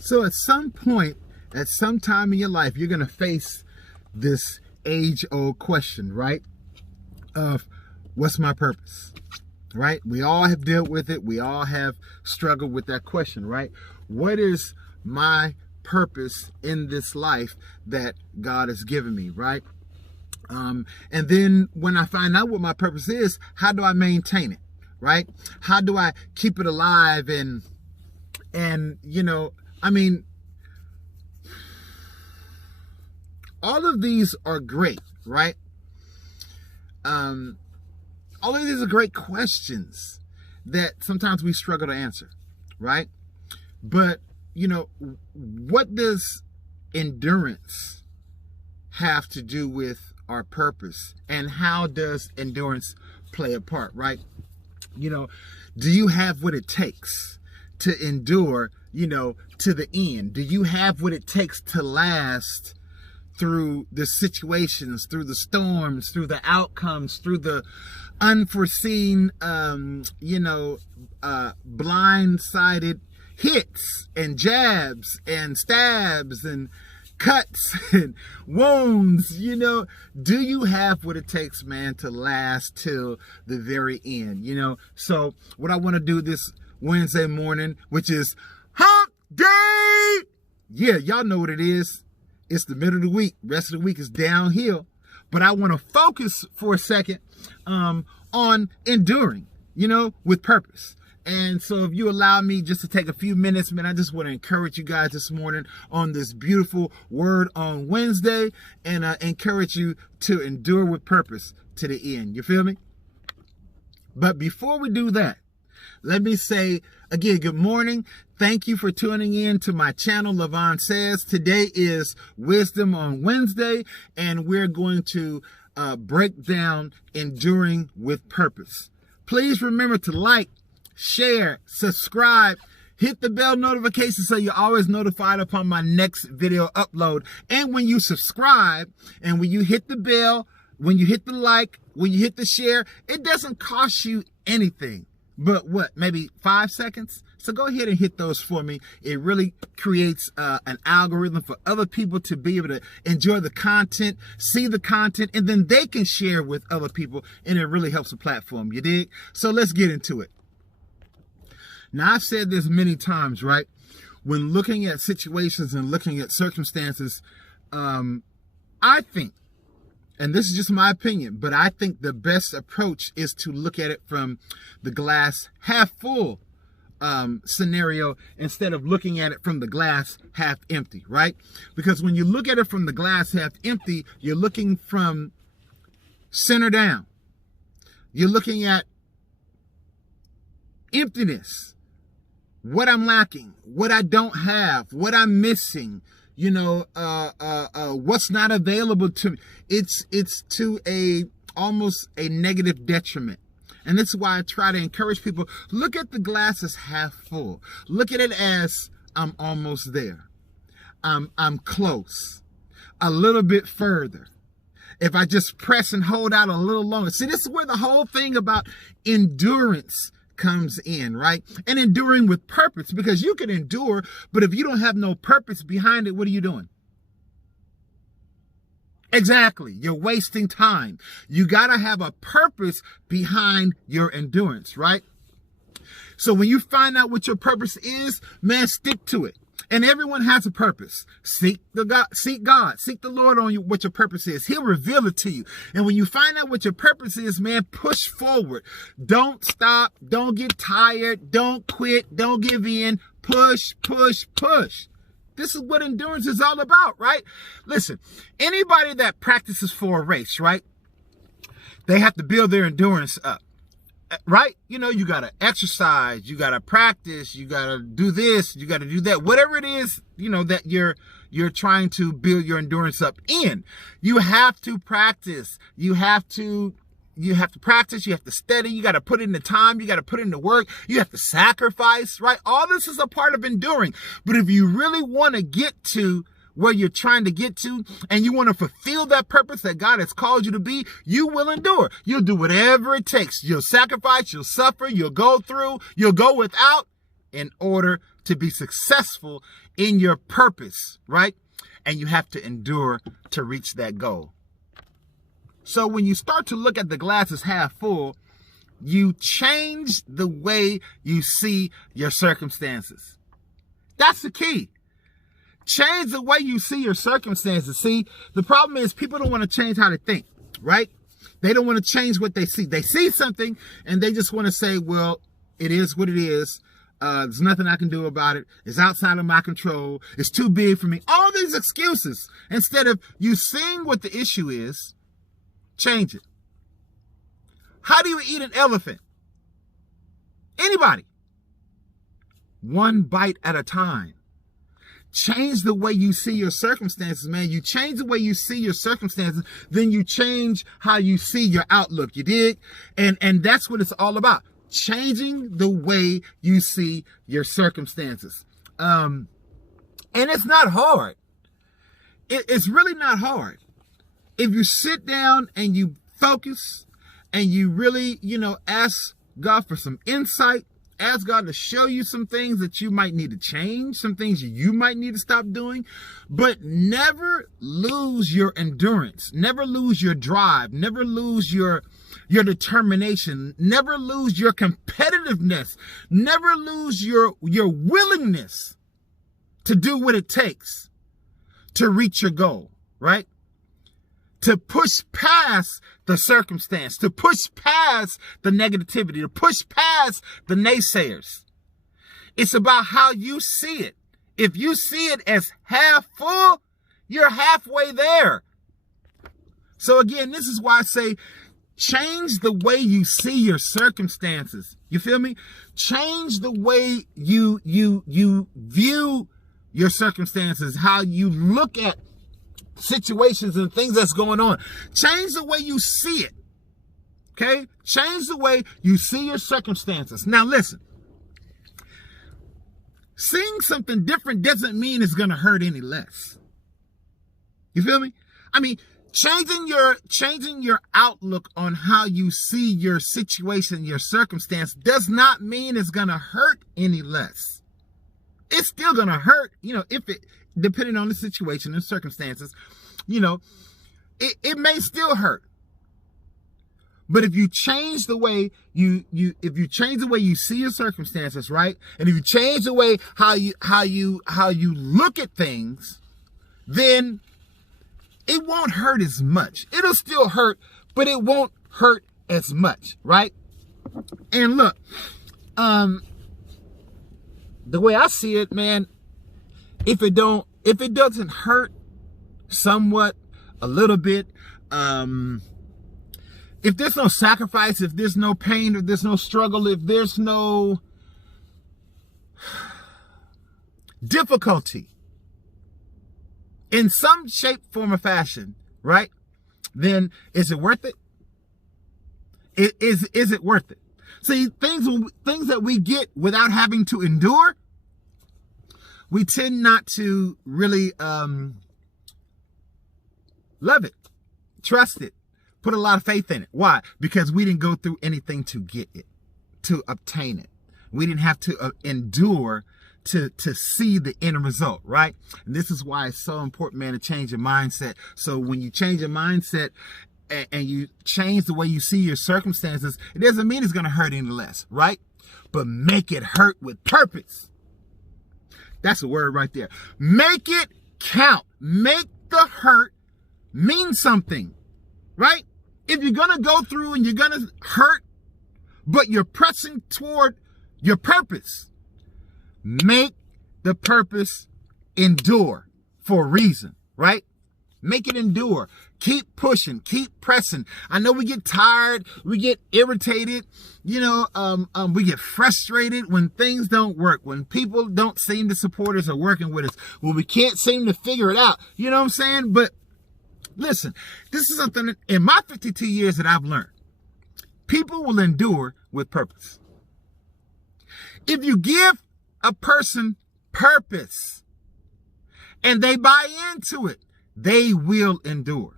So at some point, at some time in your life, you're going to face this age-old question, right? Of what's my purpose, right? We all have dealt with it. We all have struggled with that question, right? What is my purpose in this life that God has given me, right? And then when I find out what my purpose is, how do I maintain it, right? How do I keep it alive? And you know, I mean, all of these are great, right? All of these are great questions that sometimes we struggle to answer, right? But, you know, what does endurance have to do with our purpose? And how does endurance play a part, right? You know, do you have what it takes to endure, you know, to the end? Do you have what it takes to last through the situations, through the storms, through the outcomes, through the unforeseen, blindsided hits and jabs and stabs and cuts and wounds? You know, do you have what it takes, man, to last till the very end? You know, so what I want to do this Wednesday morning, which is hump day. Yeah, y'all know what it is. It's the middle of the week. Rest of the week is downhill. But I want to focus for a second on enduring, you know, with purpose. And so if you allow me just to take a few minutes, man, I just want to encourage you guys this morning on this beautiful word on Wednesday, and encourage you to endure with purpose to the end. You feel me? But before we do that, let me say again, good morning. Thank you for tuning in to my channel, Levon Says. Today is Wisdom on Wednesday, and we're going to break down enduring with purpose. Please remember to like, share, subscribe, hit the bell notification so you're always notified upon my next video upload. And when you subscribe and when you hit the bell, when you hit the like, when you hit the share, it doesn't cost you anything. But what, maybe 5 seconds? So go ahead and hit those for me. It really creates an algorithm for other people to be able to enjoy the content, see the content, and then they can share with other people, and it really helps the platform. You dig? So let's get into it. Now, I've said this many times, right? When looking at situations and looking at circumstances, I think, and this is just my opinion, but I think the best approach is to look at it from the glass half full scenario instead of looking at it from the glass half empty, right? Because when you look at it from the glass half empty, you're looking from center down. You're looking at emptiness, what I'm lacking, what I don't have, what I'm missing, you know, what's not available to me. It's to almost a negative detriment. And this is why I try to encourage people, look at the glass as half full. Look at it as I'm almost there. I'm close, a little bit further. If I just press and hold out a little longer. See, this is where the whole thing about endurance comes in, right? And enduring with purpose, because you can endure, but if you don't have no purpose behind it, what are you doing? Exactly. You're wasting time. You got to have a purpose behind your endurance, right? So when you find out what your purpose is, man, stick to it. And everyone has a purpose. Seek God, seek the Lord on you, what your purpose is. He'll reveal it to you. And when you find out what your purpose is, man, push forward. Don't stop. Don't get tired. Don't quit. Don't give in. Push, push, push. This is what endurance is all about, right? Listen, anybody that practices for a race, right? They have to build their endurance up. Right? You know, you got to exercise, you got to practice, you got to do this, you got to do that. Whatever it is, you know, that you're trying to build your endurance up in. You have to practice. You have to practice, you have to study, you got to put in the time, you got to put in the work, you have to sacrifice, right? All this is a part of enduring. But if you really want to get to where you're trying to get to, and you want to fulfill that purpose that God has called you to be, you will endure. You'll do whatever it takes. You'll sacrifice, you'll suffer, you'll go through, you'll go without in order to be successful in your purpose, right? And you have to endure to reach that goal. So when you start to look at the glass as half full, you change the way you see your circumstances. That's the key. Change the way you see your circumstances. See, the problem is people don't want to change how they think, right? They don't want to change what they see. They see something and they just want to say, well, it is what it is. There's nothing I can do about it. It's outside of my control. It's too big for me. All these excuses. Instead of you seeing what the issue is, change it. How do you eat an elephant? Anybody. One bite at a time. Change the way you see your circumstances, man. You change the way you see your circumstances, then you change how you see your outlook. You dig? And that's what it's all about. Changing the way you see your circumstances. And it's not hard. It's really not hard. If you sit down and you focus and you really, ask God for some insight, ask God to show you some things that you might need to change, some things you might need to stop doing, but never lose your endurance, never lose your drive, never lose your determination, never lose your competitiveness, never lose your willingness to do what it takes to reach your goal, right? To push past the circumstance, to push past the negativity, to push past the naysayers. It's about how you see it. If you see it as half full, you're halfway there. So again, this is why I say, change the way you see your circumstances. You feel me? Change the way you view your circumstances, how you look at situations and things that's going on. Change the way you see it. Okay? Change the way you see your circumstances. Now listen. Seeing something different doesn't mean it's going to hurt any less. You feel me? I mean, changing your outlook on how you see your situation, your circumstance does not mean it's going to hurt any less. It's still going to hurt, if it, depending on the situation and circumstances, it may still hurt. But if you change the way if you change the way you see your circumstances, right? And if you change the way how you look at things, then it won't hurt as much. It'll still hurt, but it won't hurt as much, right? And look, the way I see it, man, if it doesn't hurt somewhat, a little bit, if there's no sacrifice, if there's no pain, if there's no struggle, if there's no difficulty in some shape, form, or fashion, right? Then is it worth it? Is it worth it? See, things that we get without having to endure, we tend not to really love it, trust it, put a lot of faith in it. Why? Because we didn't go through anything to get it, to obtain it. We didn't have to endure to see the end result, right? And this is why it's so important, man, to change your mindset. So when you change your mindset and you change the way you see your circumstances, it doesn't mean it's going to hurt any less, right? But make it hurt with purpose. That's a word right there. Make it count. Make the hurt mean something, right? If you're going to go through and you're going to hurt, but you're pressing toward your purpose, make the purpose endure for a reason, right? Make it endure. Keep pushing, keep pressing. I know we get tired, we get irritated, we get frustrated when things don't work, when people don't seem to support us or working with us, when we can't seem to figure it out. You know what I'm saying? But listen, this is something that in my 52 years that I've learned. People will endure with purpose. If you give a person purpose and they buy into it, they will endure.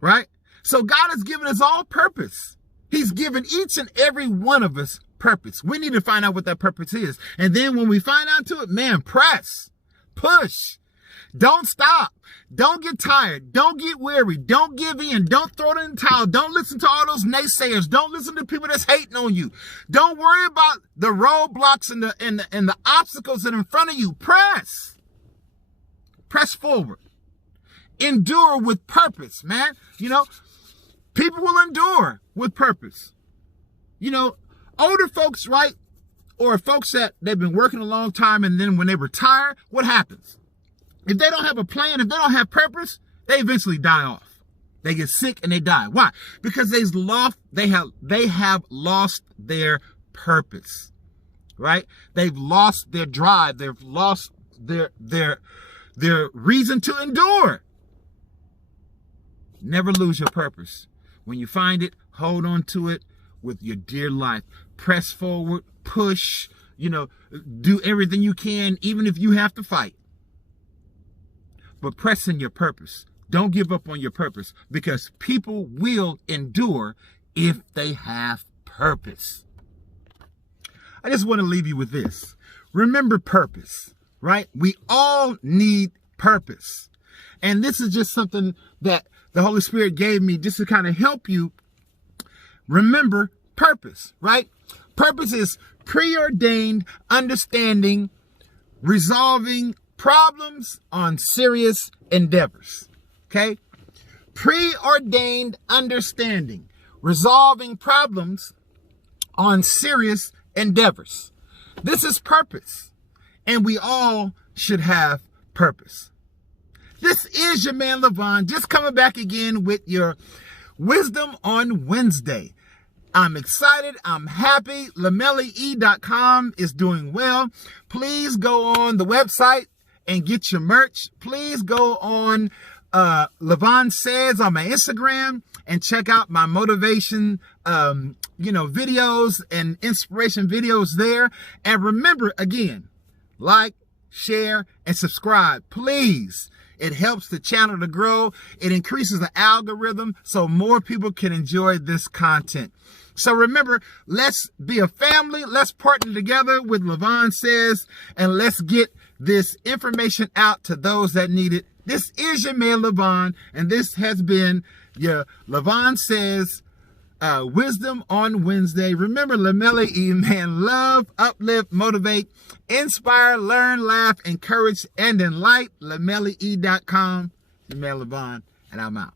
Right? So God has given us all purpose. He's given each and every one of us purpose. We need to find out what that purpose is. And then when we find out to it, man, press, push. Don't stop. Don't get tired. Don't get weary. Don't give in. Don't throw it in the towel. Don't listen to all those naysayers. Don't listen to people that's hating on you. Don't worry about the roadblocks and the obstacles that are in front of you. Press. Press forward. Endure with purpose, man. You know, people will endure with purpose. You know, older folks, right? Or folks that they've been working a long time, and then when they retire, what happens? If they don't have a plan, if they don't have purpose, they eventually die off. They get sick and they die. Why? Because they have lost their purpose, right? They've lost their drive. They've lost their reason to endure. Never lose your purpose. When you find it, hold on to it with your dear life. Press forward, push, you know, do everything you can, even if you have to fight. But press in your purpose. Don't give up on your purpose, because people will endure if they have purpose. I just want to leave you with this. Remember purpose, right? We all need purpose. And this is just something that the Holy Spirit gave me just to kind of help you remember purpose, right? Purpose is preordained understanding, resolving problems on serious endeavors. Okay? Preordained understanding, resolving problems on serious endeavors. This is purpose, and we all should have purpose. This is your man Levon, just coming back again with your Wisdom on Wednesday. I'm excited. I'm happy. Lumillee.com is doing well. Please go on the website and get your merch. Please go on Levon Says on my Instagram and check out my motivation, videos and inspiration videos there. And remember, again, like, share, and subscribe, please. It helps the channel to grow. It increases the algorithm so more people can enjoy this content. So remember, let's be a family. Let's partner together with Levon Says, and let's get this information out to those that need it. This is your man Levon, and this has been your Levon Says Wisdom on Wednesday. Remember, Lumillee, man, love, uplift, motivate, inspire, learn, laugh, encourage, and enlighten. Lumillee.com. Your man Levon, and I'm out.